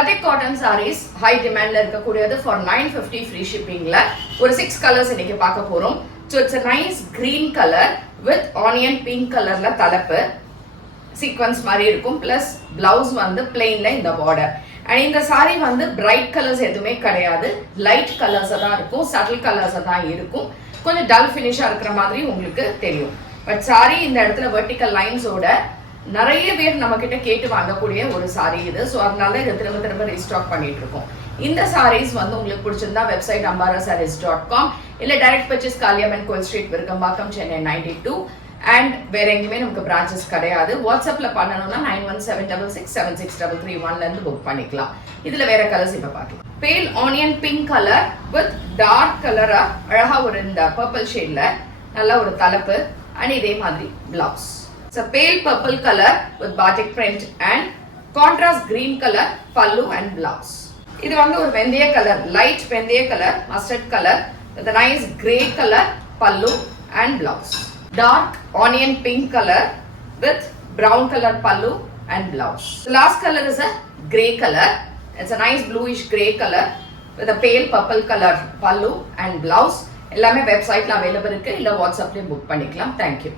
Batik cotton sarees high demand la irukக்கூடியது for 950 free shipping la ஒரு 6 colors இன்னைக்கு பார்க்க போறோம். So it's a nice green color with onion pink color la தலப்பு sequence மாதிரி இருக்கும் plus blouse வந்து plain ல இந்த border. And இந்த saree வந்து bright colors எதுவுமே கிடையாது, light colors தான் இருக்கும், subtle colors தான் இருக்கும், கொஞ்சம் dull finish இருக்கிற மாதிரி உங்களுக்கு தெரியும். பட் saree இந்த இடத்துல vertical lines ஓட நிறைய பேர் நம்ம கிட்ட கேட்டு வாங்கக்கூடிய ஒரு saree இது. ஸோ அதனால இதை திரும்ப திரும்ப ரீஸ்டாக் பண்ணிட்டு இருக்கோம். இந்த sarees வந்து உங்களுக்கு பிடிச்சிருந்தா வெப்சைட் ambarasarees.com இல்ல டைரக்ட் பர்ச்சேஸ் காளியம்மன் கோயில் ஸ்ட்ரீட் விருகம்பாக்கம் சென்னை 92 அண்ட் வேற எங்கேயுமே நமக்கு பிரான்ச்சஸ் கிடையாது. வாட்ஸ்அப்ல பண்ணணும்னா 9176676331 இருந்து புக் பண்ணிக்கலாம். இதுல வேற கலர்ஸ் இப்ப பார்க்கலாம். Pale onion pink colour with dark கலரா அழகா ஒரு இந்த பர்பிள் ஷேட்ல நல்ல ஒரு தலப்பு அண்ட் இதே மாதிரி blouse. It's a pale purple color with batik print and contrast green color pallu and blouse. இது வந்து ஒரு வெந்தய கலர், light வெந்தய colour, mustard color with a nice grey color pallu and blouse. Dark onion pink color with brown color pallu and blouse. The last color is a grey color. It's a nice bluish grey color with a pale purple color pallu and blouse. எல்லாமே வெப்சைட்ல available இருக்கு, இல்ல வாட்ஸ்அப்லயும் book பண்ணிக்கலாம். Thank you.